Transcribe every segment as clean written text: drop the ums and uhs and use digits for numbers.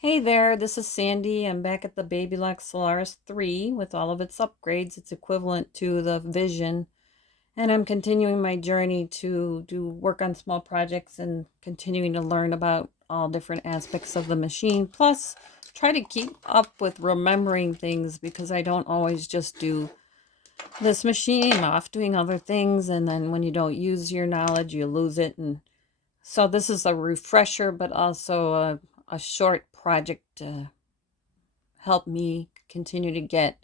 Hey there, this is Sandy. I'm back at the Babylock Solaris 3 with all of its upgrades. It's equivalent to the Vision, and I'm continuing my journey to do work on small projects and continuing to learn about all different aspects of the machine. Plus, try to keep up with remembering things because I don't always just do this machine. I'm off doing other things, and then when you don't use your knowledge, you lose it. And so this is a refresher, but also a short project to help me continue to get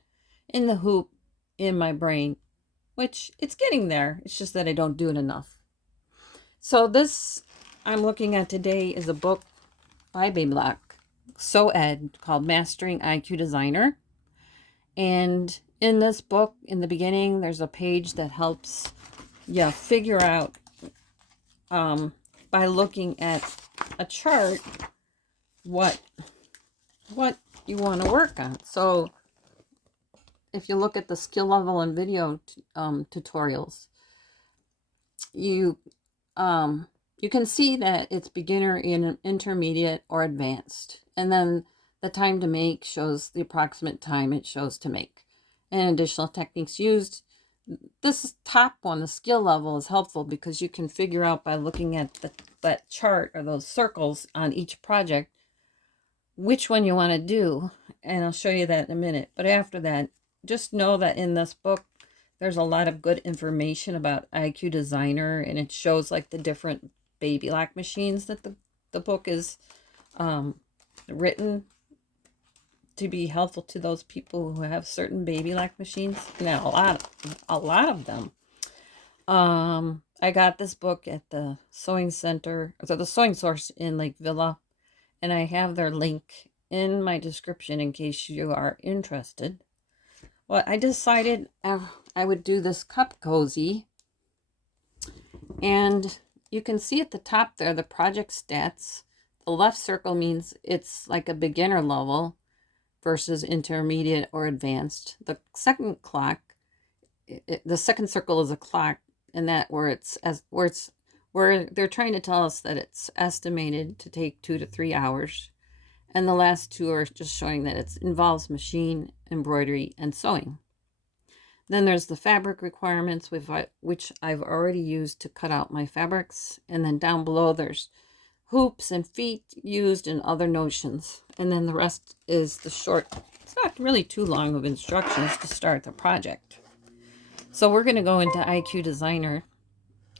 in the hoop in my brain, which it's getting there. It's just that I don't do it enough. So this I'm looking at today is a book by Babylock Solaris called Mastering IQ Designer. And in this book, in the beginning, there's a page that helps you figure out by looking at a chart what you want to work on. So if you look at the skill level and video tutorials, you can see that it's beginner, intermediate, or advanced. And then the time to make shows the approximate time it shows to make. And additional techniques used. This top one, the skill level, is helpful because you can figure out by looking at that chart or those circles on each project which one you want to do. And I'll show you that in a minute. But after that, just know that in this book, there's a lot of good information about IQ Designer, and it shows like the different Babylock machines that the book is written to be helpful to those people who have certain Babylock machines. Now, a lot of them. I got this book at the sewing center, so the sewing source in Lake Villa, and I have their link in my description in case you are interested. Well, I decided I would do this cup cozy, and you can see at the top there the project stats. The left circle means it's like a beginner level versus intermediate or advanced. The second clock, the second circle is a clock, and that where they're trying to tell us that it's estimated to take 2 to 3 hours. And the last two are just showing that it involves machine, embroidery, and sewing. Then there's the fabric requirements, which I've already used to cut out my fabrics. And then down below there's hoops and feet used and other notions. And then the rest is the short, it's not really too long of instructions to start the project. So we're going to go into IQ Designer,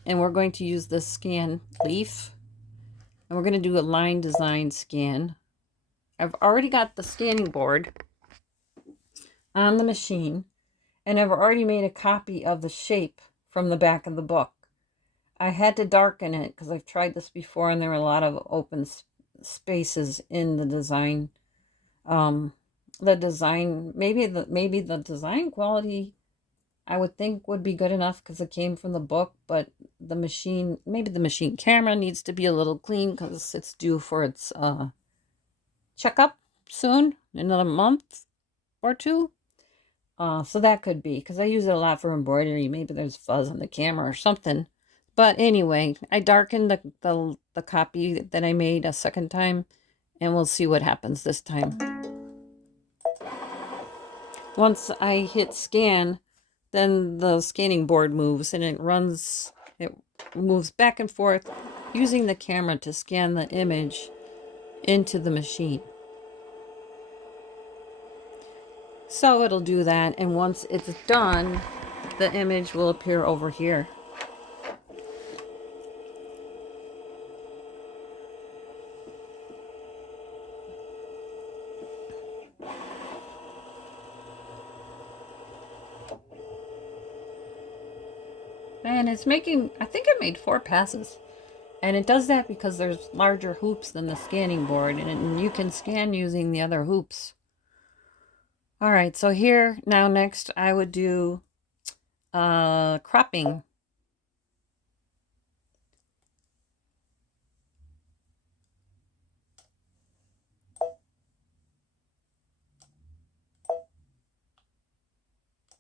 and we're going to use this scan leaf, and we're going to do a line design scan. I've already got the scanning board on the machine, and I've already made a copy of the shape from the back of the book. I had to darken it because I've tried this before, and there were a lot of open spaces in the design. Maybe the design quality I would think would be good enough because it came from the book, but the machine, maybe the machine camera needs to be a little clean because it's due for its checkup soon, another month or two. So that could be, because I use it a lot for embroidery. Maybe there's fuzz on the camera or something. But anyway, I darkened the copy that I made a second time, and we'll see what happens this time. Once I hit scan, then the scanning board moves, and it moves back and forth using the camera to scan the image into the machine. So it'll do that, and once it's done, the image will appear over here. And it's making, I think I made 4 passes. And it does that because there's larger hoops than the scanning board, and you can scan using the other hoops. All right, so here, now next I would do cropping.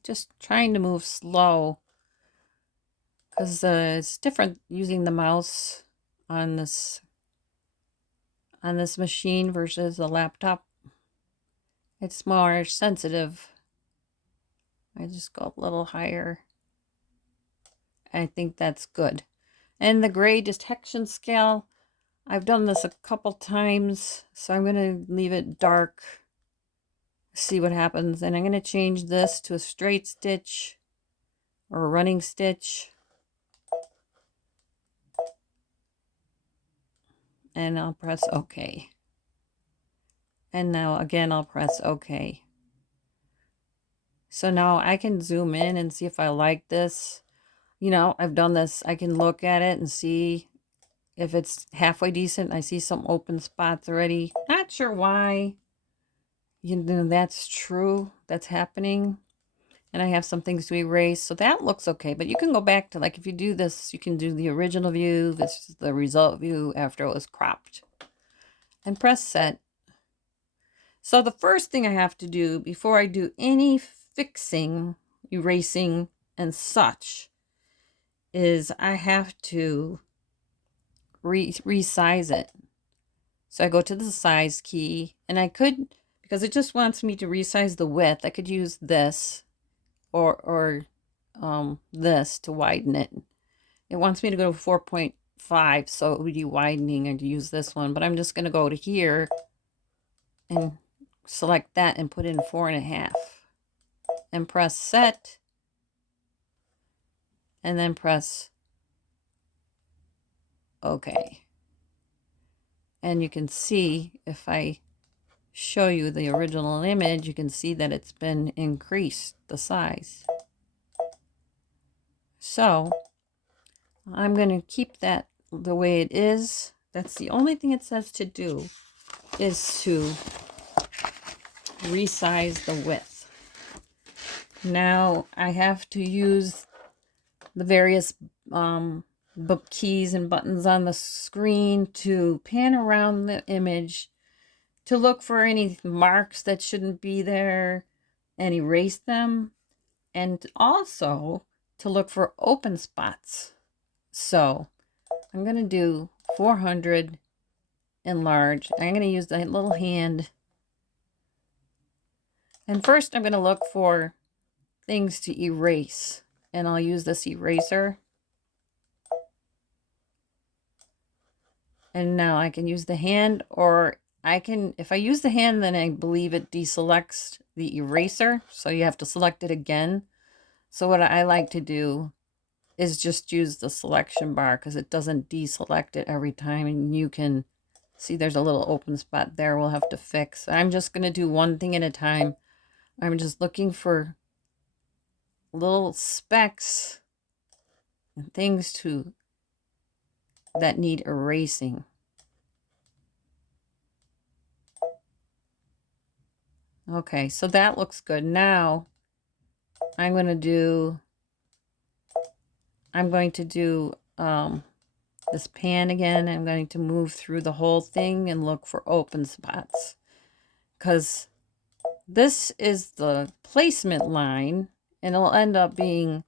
Just trying to move slow because it's different using the mouse on this on this machine versus the laptop. It's more sensitive. I just go a little higher. I think that's good. And the gray detection scale, I've done this a couple times, so I'm going to leave it dark, see what happens. And I'm going to change this to a straight stitch or a running stitch. And I'll press OK. And now again, I'll press OK. So now I can zoom in and see if I like this. You know, I've done this. I can look at it and see if it's halfway decent. I see some open spots already. Not sure why. You know, that's true. That's happening. And I have some things to erase. So that looks okay. But you can go back to, like, if you do this, you can do the original view. This is the result view after it was cropped. And press set. So the first thing I have to do before I do any fixing, erasing, and such is I have to resize it. So I go to the size key, and I could, because it just wants me to resize the width, I could use this or this to widen it. It wants me to go to 4.5, so it would be widening and use this one, but I'm just going to go to here and select that and put in 4.5 and press set, and then press OK. And you can see, if I show you the original image, you can see that it's been increased, the size. So I'm going to keep that the way it is. That's the only thing it says to do, is to resize the width. Now I have to use the various keys and buttons on the screen to pan around the image to look for any marks that shouldn't be there and erase them, and also to look for open spots. So I'm going to do 400 enlarge. I'm going to use the little hand, and first I'm going to look for things to erase, and I'll use this eraser. And now I can use the hand, or I can, if I use the hand, then I believe it deselects the eraser, so you have to select it again. So what I like to do is just use the selection bar, because it doesn't deselect it every time. And you can see there's a little open spot there we'll have to fix. I'm just going to do one thing at a time. I'm just looking for little specks and things that need erasing. Okay, so that looks good. Now I'm going to do this pan again. I'm going to move through the whole thing and look for open spots, because this is the placement line, and it'll end up being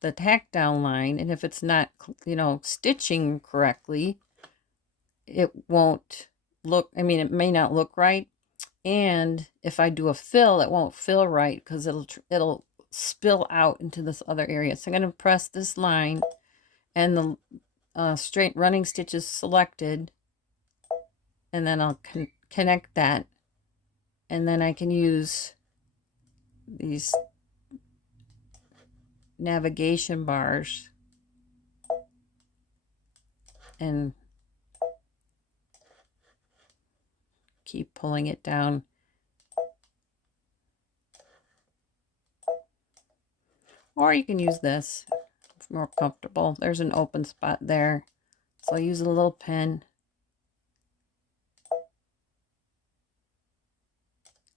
the tack down line. And if it's not, you know, stitching correctly, it won't look, I mean, it may not look right. And if I do a fill, it won't fill right, because it'll spill out into this other area. So I'm going to press this line, and the straight running stitch is selected, and then I'll connect that, and then I can use these navigation bars and keep pulling it down. Or you can use this, it's more comfortable. There's an open spot there, so I'll use a little pen.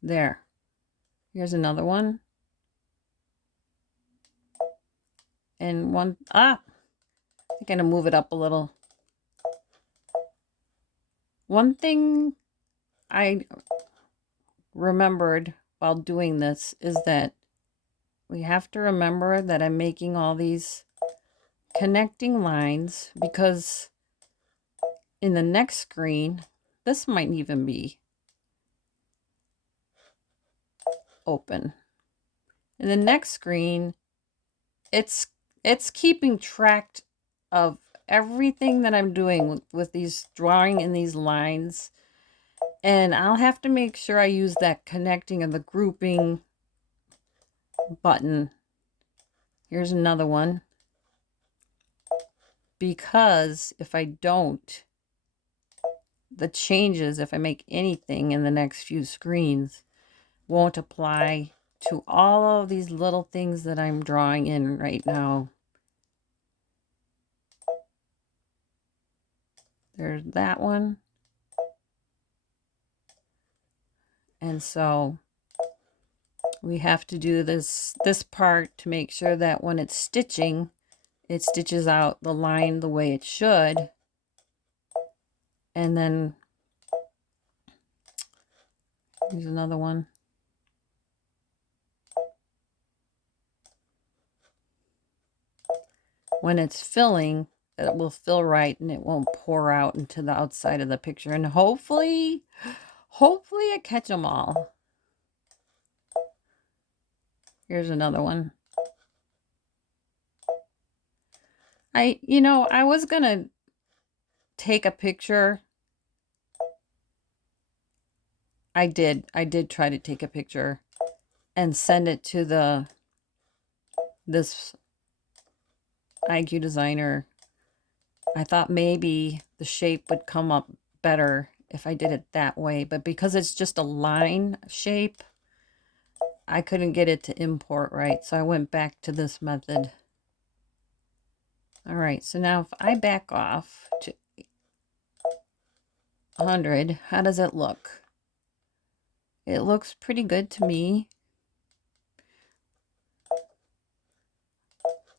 There. Here's another one. And one, I'm gonna move it up a little. One thing I remembered while doing this is that we have to remember that I'm making all these connecting lines, because in the next screen, this might even be open. In the next screen, it's keeping track of everything that I'm doing with these drawing in these lines. And I'll have to make sure I use that connecting and the grouping button. Here's another one. Because if I don't, the changes, if I make anything in the next few screens, won't apply to all of these little things that I'm drawing in right now. There's that one. And so we have to do this part to make sure that when it's stitching, it stitches out the line the way it should. And then here's another one. When it's filling, it will fill right and it won't pour out into the outside of the picture. And hopefully I catch them all. Here's another one. I was gonna take a picture. I did try to take a picture and send it to this IQ designer. I thought maybe the shape would come up better if I did it that way, but because it's just a line shape, I couldn't get it to import right, so I went back to this method. All right, so now if I back off to 100, how does it look? It looks pretty good to me.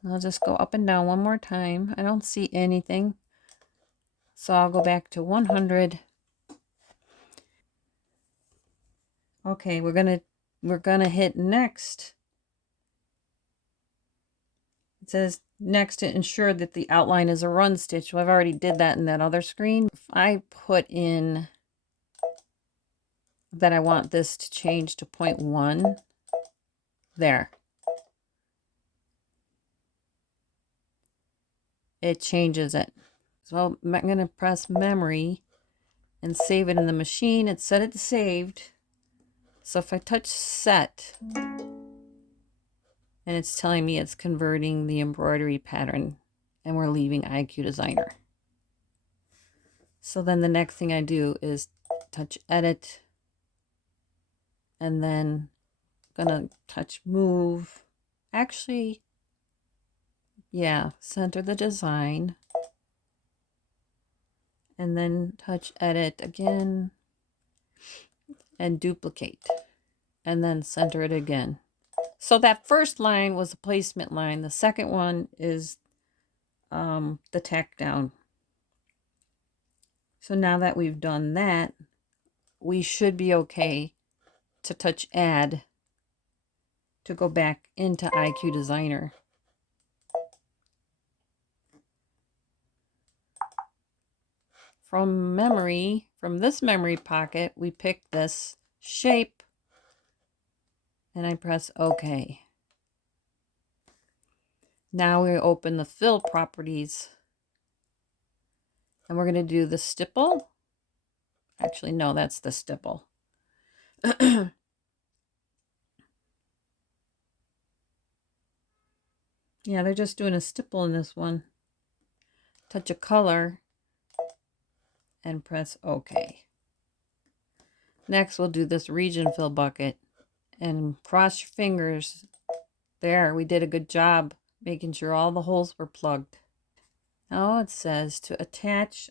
I'll just go up and down one more time. I don't see anything. So I'll go back to 100. Okay, we're gonna hit next. It says next to ensure that the outline is a run stitch. Well, I've already did that in that other screen. If I put in that I want this to change to 0.1, there. It changes it. So I'm going to press memory and save it in the machine. It said it's saved. So if I touch set, and it's telling me it's converting the embroidery pattern, and we're leaving IQ Designer. So then the next thing I do is touch edit, and then I'm gonna touch move. Actually, yeah, center the design, and then touch edit again and duplicate, and then center it again. So that first line was the placement line. The second one is the tack down. So now that we've done that, we should be okay to touch add to go back into IQ Designer. From memory, from this memory pocket, we pick this shape and I press OK. Now we open the fill properties and we're going to do the stipple. Actually, no, that's the stipple. Yeah, they're just doing a stipple in this one. Touch a color and press OK. Next, we'll do this region fill bucket and cross your fingers. There, we did a good job making sure all the holes were plugged. Now it says to attach,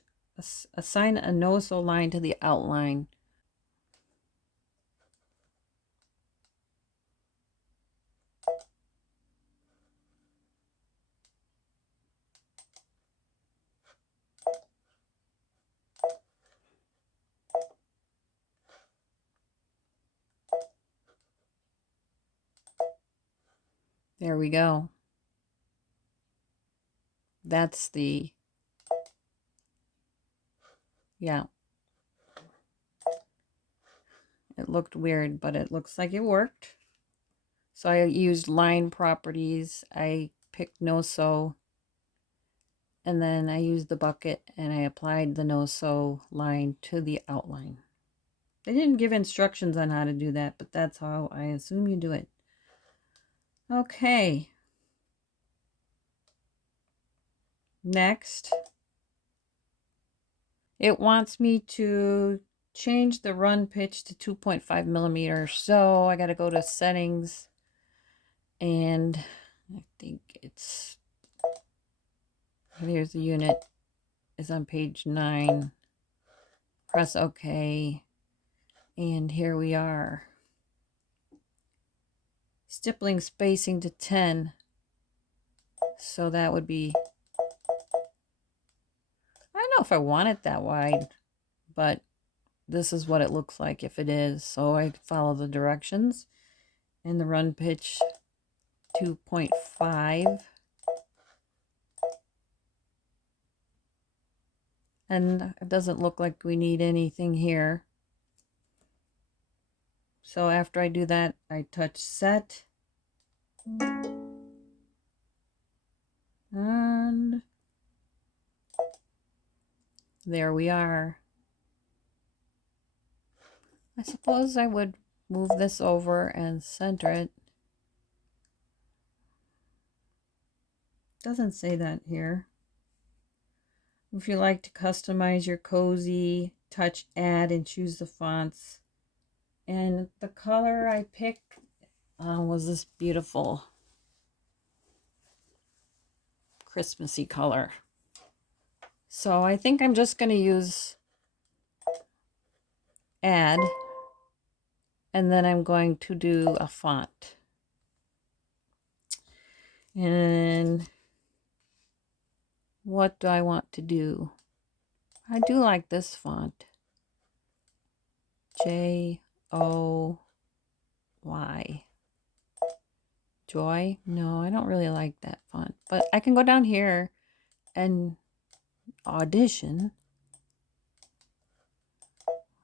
assign a no-sew line to the outline. There we go. That's the, yeah. it looked weird, but it looks like it worked. So I used line properties. I picked no-sew. And then I used the bucket and I applied the no-sew line to the outline. They didn't give instructions on how to do that, but that's how I assume you do it. Okay. Next, it wants me to change the run pitch to 2.5 millimeters. So I got to go to settings, and I think it's, here's the unit, is on page 9. Press OK, and here we are. Stippling spacing to 10. So that would be, I don't know if I want it that wide, but this is what it looks like if it is. So I follow the directions, and the run pitch 2.5. And it doesn't look like we need anything here. So after I do that, I touch set. And there we are. I suppose I would move this over and center it. Doesn't say that here. If you like to customize your cozy, touch add and choose the fonts. And the color I picked was this beautiful Christmassy color. So I think I'm just going to use add, and then I'm going to do a font. And what do I want to do? I do like this font. Joy. Joy? No, I don't really like that font. But I can go down here and audition.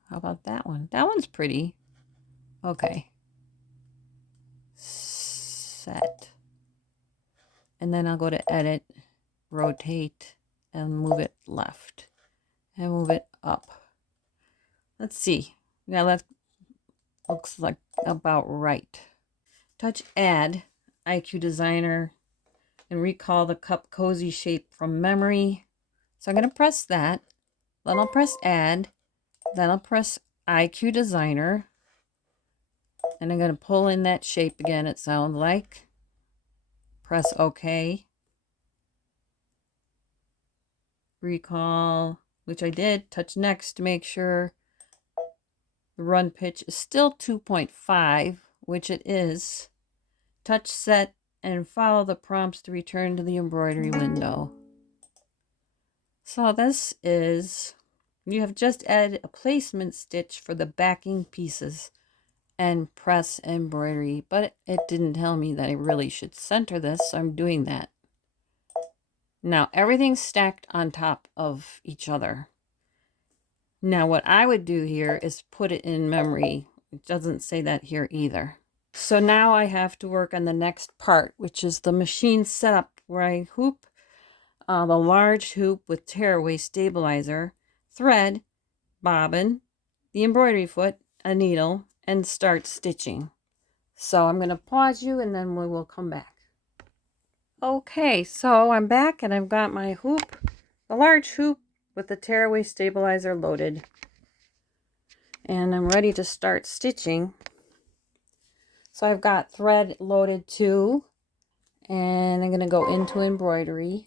How about that one? That one's pretty. Okay. Set. And then I'll go to edit, rotate, and move it left. And move it up. Let's see. Yeah, that looks like about right. Touch add, IQ Designer, and recall the cup cozy shape from memory. So I'm going to press that. Then I'll press add. Then I'll press IQ Designer. And I'm going to pull in that shape again, it sounds like. Press OK. Recall, which I did. Touch next to make sure the run pitch is still 2.5, which it is. Touch set and follow the prompts to return to the embroidery window. So this is, you have just added a placement stitch for the backing pieces and press embroidery, but it didn't tell me that I really should center this, so I'm doing that. Now everything's stacked on top of each other. Now what I would do here is put it in memory. It doesn't say that here either. So now I have to work on the next part, which is the machine setup, where I hoop the large hoop with tearaway stabilizer, thread, bobbin, the embroidery foot, a needle, and start stitching. So I'm going to pause you and then we will come back. Okay, so I'm back and I've got my hoop, the large hoop with the tearaway stabilizer loaded. And I'm ready to start stitching. So I've got thread loaded too, and I'm going to go into embroidery.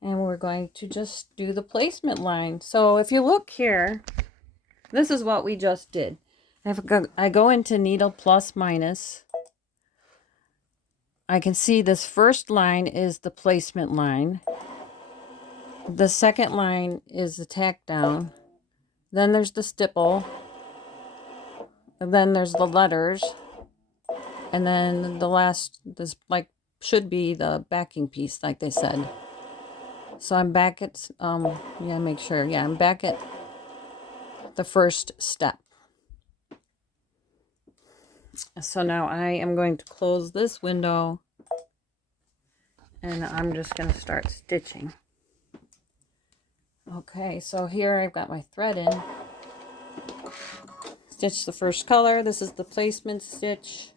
And we're going to just do the placement line. So if you look here, this is what we just did. I go into needle plus minus. I can see this first line is the placement line. The second line is the tack down. Then there's the stipple. And then there's the letters. And then the last, this like should be the backing piece, like they said. So I'm back at, make sure. Yeah, I'm back at the first step. So now I am going to close this window and I'm just going to start stitching. Okay, so here I've got my thread in. Stitch the first color. This is the placement stitch.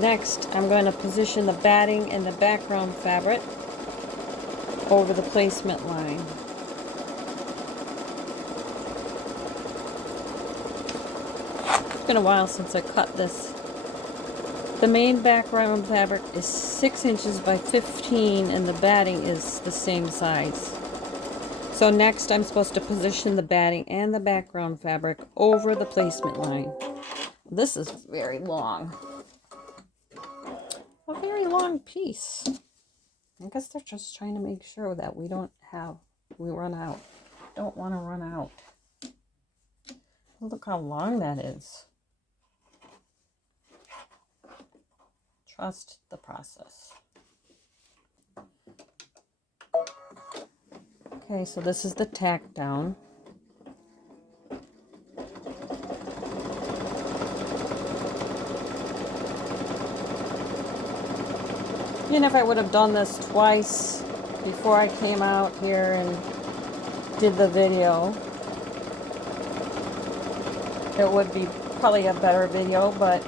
Next, I'm going to position the batting and the background fabric over the placement line. It's been a while since I cut this. The main background fabric is 6 inches by 15 and the batting is the same size. So next I'm supposed to position the batting and the background fabric over the placement line. This is very long. A very long piece. I guess they're just trying to make sure that we run out. Don't want to run out. Look how long that is. Trust the process. Okay, so this is the tack down. And if I would have done this twice before I came out here and did the video, it would be probably a better video, but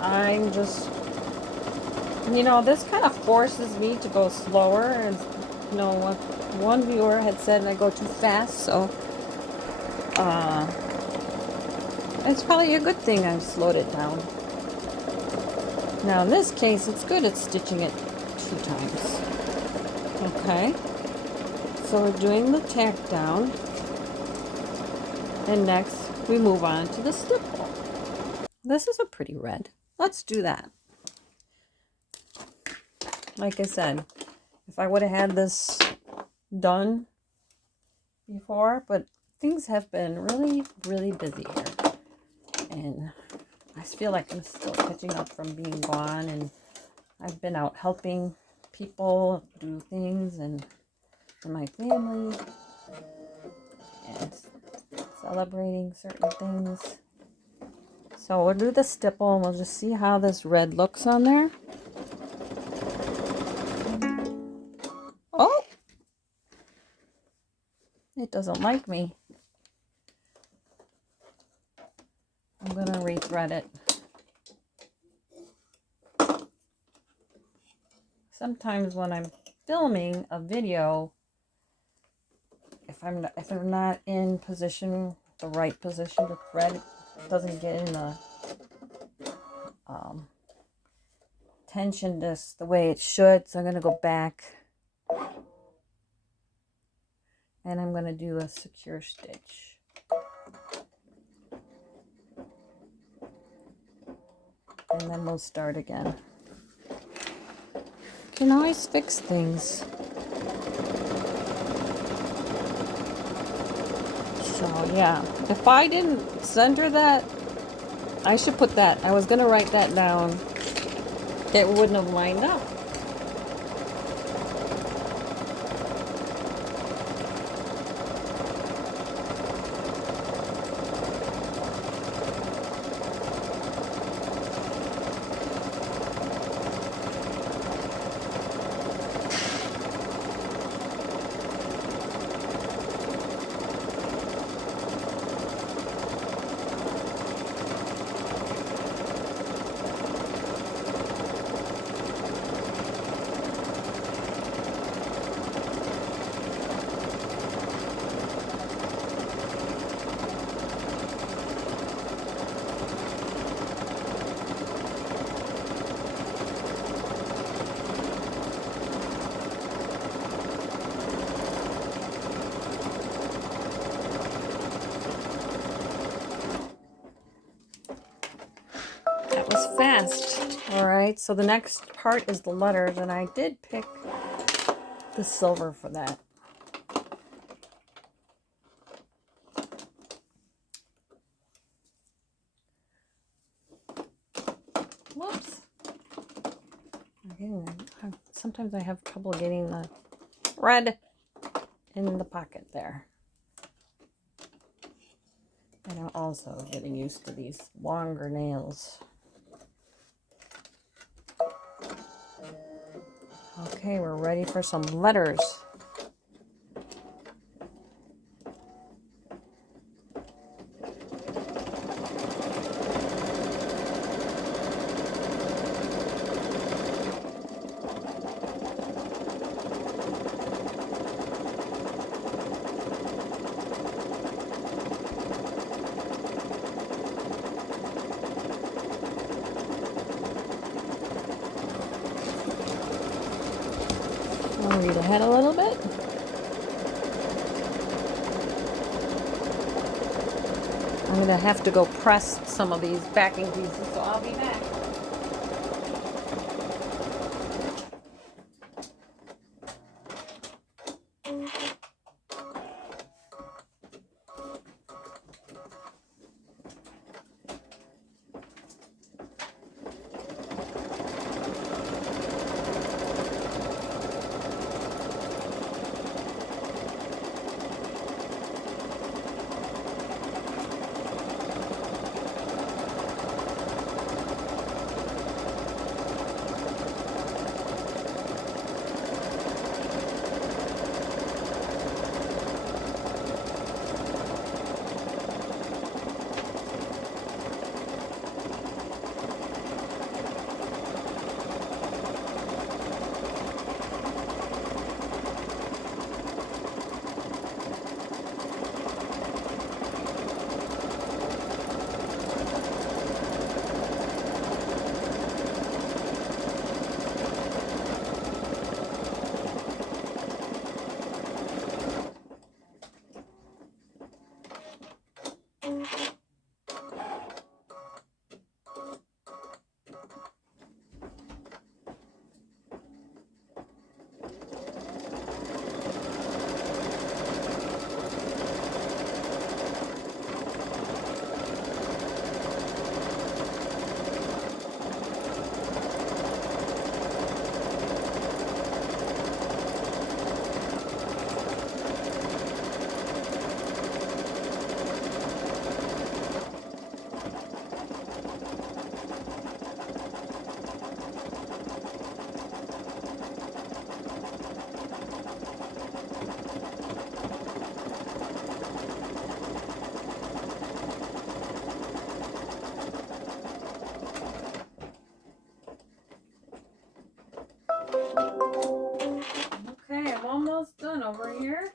I'm just, you know, this kind of forces me to go slower. And, you know, one viewer had said I go too fast, so it's probably a good thing I've slowed it down. Now in this case, it's good at stitching it 2 times. Okay, so we're doing the tack down, and next we move on to the stipple. This is a pretty red. Let's do that. Like I said, if I would have had this done before, but things have been really, really busy here. And I feel like I'm still catching up from being gone, and I've been out helping people do things and for my family and celebrating certain things. So we'll do the stipple and we'll just see how this red looks on there. Oh! It doesn't like me. I'm going to rethread it. Sometimes when I'm filming a video, if I'm not in position, the right position to thread, it doesn't get in the tension just the way it should. So I'm going to go back and I'm going to do a secure stitch. And then we'll start again. You can always fix things. So yeah, if I didn't center that, I should put that. I was going to write that down. It wouldn't have lined up. Was fast. All right, so the next part is the letters, and I did pick the silver for that. Whoops. Sometimes I have trouble getting the thread in the pocket there. And I'm also getting used to these longer nails. Okay, we're ready for some letters. I'll read ahead a little bit. I'm going to have to go press some of these backing pieces, so I'll be back. Okay, I'm almost done over here.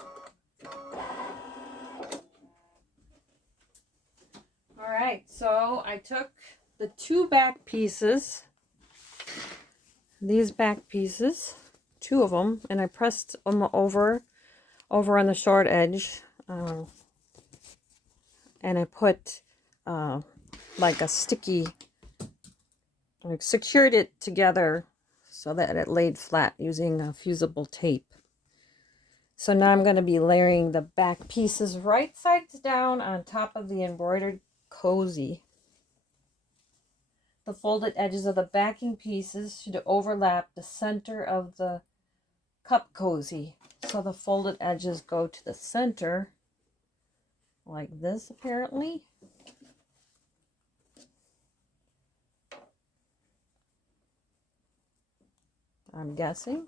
All right, so I took the two back pieces, these back pieces, two of them, and I pressed them over on the short edge, and I put like a sticky, like secured it together so that it laid flat using fusible tape. So now I'm going to be layering the back pieces right sides down on top of the embroidered cozy. The folded edges of the backing pieces should overlap the center of the cup cozy. So the folded edges go to the center like this, apparently. I'm guessing.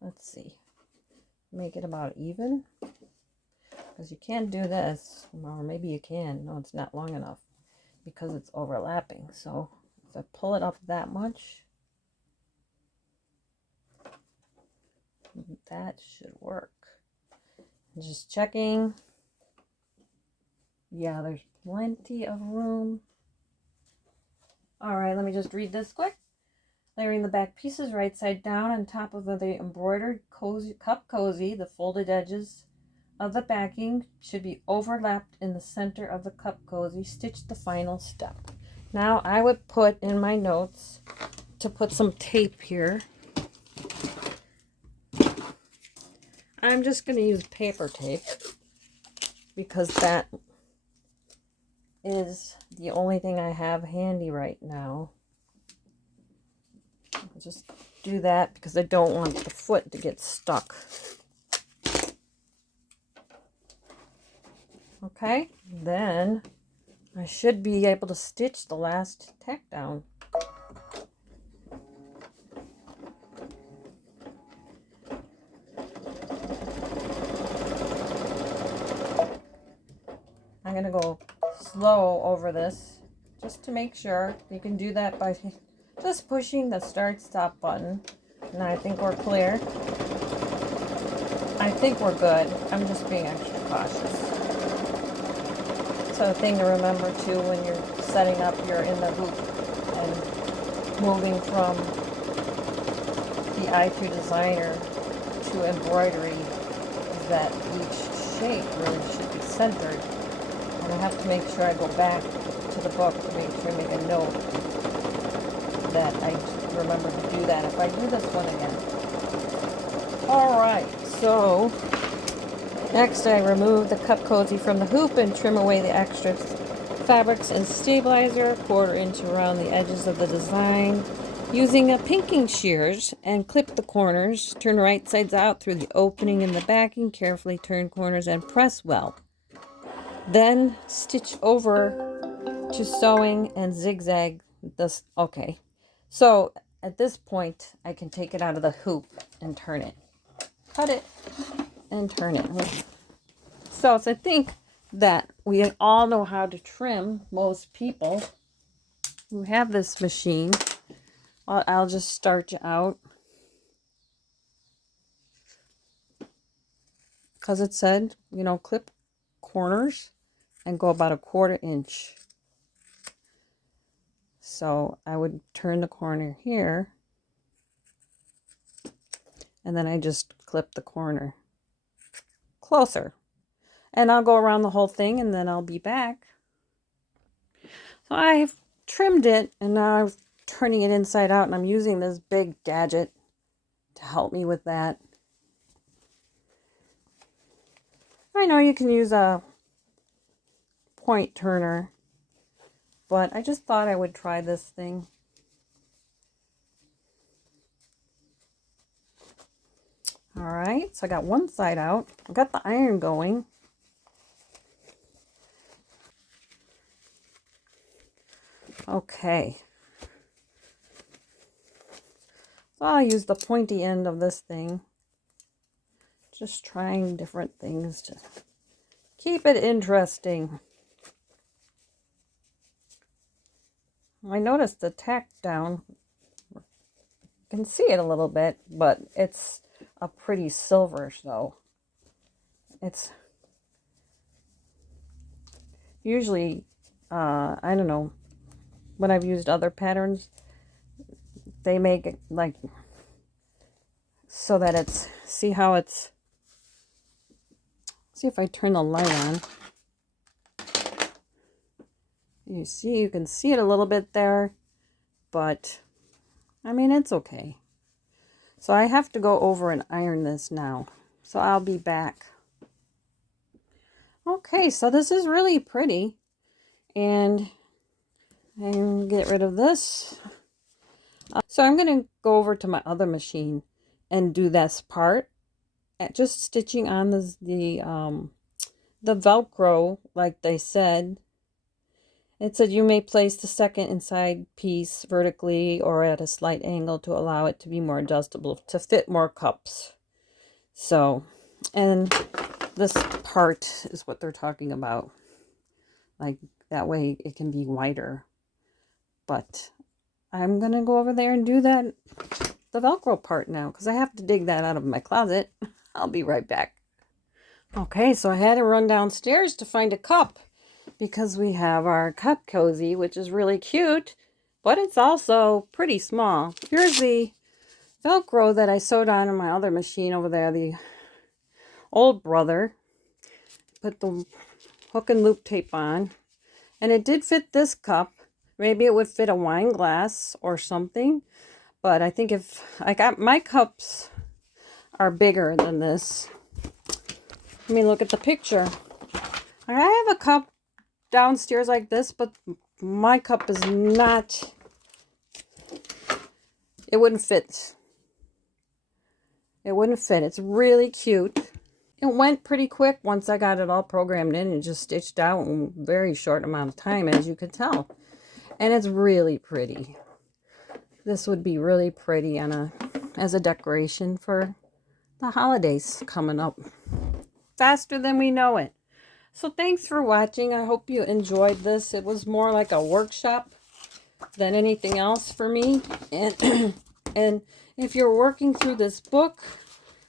Let's see. Make it about even. Because you can't do this. Or maybe you can. No, it's not long enough. Because it's overlapping. So if I pull it up that much, that should work. Just checking. Yeah, there's plenty of room. All right, let me just read this quick. Layering the back pieces right side down on top of the embroidered cup cozy, the folded edges of the backing should be overlapped in the center of the cup cozy. Stitch the final step. Now I would put in my notes to put some tape here. I'm just going to use paper tape because that is the only thing I have handy right now. I'll just do that because I don't want the foot to get stuck. Okay, then I should be able to stitch the last tack down. I'm going to go slow over this just to make sure. You can do that by just pushing the start stop button. And I think we're clear. I think we're good. I'm just being extra cautious. So a thing to remember too when you're setting up, you're in the hoop and moving from the i2 designer to embroidery is that each shape really should be centered. And I have to make sure I go back to the book to make sure I make a note that I remember to do that if I do this one again. Alright, so next I remove the cup cozy from the hoop and trim away the extra fabrics and stabilizer, 1/4 inch around the edges of the design. Using a pinking shears and clip the corners, turn right sides out through the opening in the backing, carefully turn corners and press well. Then stitch over to sewing and zigzag this. Okay, so at this point I can take it out of the hoop and turn it. Cut it and turn it. So I think that we all know how to trim, most people who have this machine. I'll just start you out because it said, you know, clip corners and go about a 1/4 inch. So I would turn the corner here and then I just clip the corner closer. And I'll go around the whole thing and then I'll be back. So I've trimmed it and now I'm turning it inside out and I'm using this big gadget to help me with that. I know you can use a point turner, but I just thought I would try this thing. Alright, so I got one side out. I got the iron going. Okay. So I'll use the pointy end of this thing. Just trying different things to keep it interesting. I noticed the tack down. You can see it a little bit, but it's a pretty silver, so it's usually, I don't know, when I've used other patterns, they make it like so that it's, see how it's, see if I turn the light on. You see, you can see it a little bit there, but I mean, it's okay. So I have to go over and iron this now. So I'll be back. Okay, so this is really pretty. And I'm get rid of this. So I'm going to go over to my other machine and do this part. Just stitching on the Velcro, like they said. It said you may place the second inside piece vertically or at a slight angle to allow it to be more adjustable to fit more cups. So, and this part is what they're talking about. Like that way it can be wider. But I'm going to go over there and do that, the Velcro part now, because I have to dig that out of my closet. I'll be right back. Okay, so I had to run downstairs to find a cup, because we have our cup cozy, which is really cute, but it's also pretty small. Here's the Velcro that I sewed on in my other machine over there, the old brother. Put the hook and loop tape on, and it did fit this cup. Maybe it would fit a wine glass or something, but I think if I got my cups are bigger than this. Let me look at the picture. I have a cup downstairs like this, but my cup is not, it wouldn't fit. It wouldn't fit. It's really cute. It went pretty quick once I got it all programmed in and just stitched out in a very short amount of time, as you could tell. And it's really pretty. This would be really pretty on as a decoration for the holidays coming up. Faster than we know it. So thanks for watching. I hope you enjoyed this. It was more like a workshop than anything else for me. And and if you're working through this book,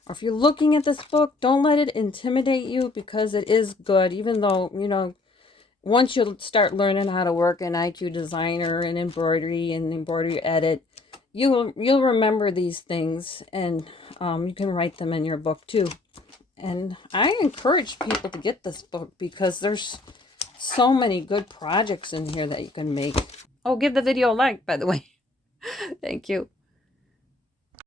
or if you're looking at this book, don't let it intimidate you, because it is good. Even though, you know, once you start learning how to work in IQ Designer and Embroidery and Embroidery Edit, you'll remember these things, and you can write them in your book too. And I encourage people to get this book because there's so many good projects in here that you can make. Oh, give the video a like, by the way. Thank you.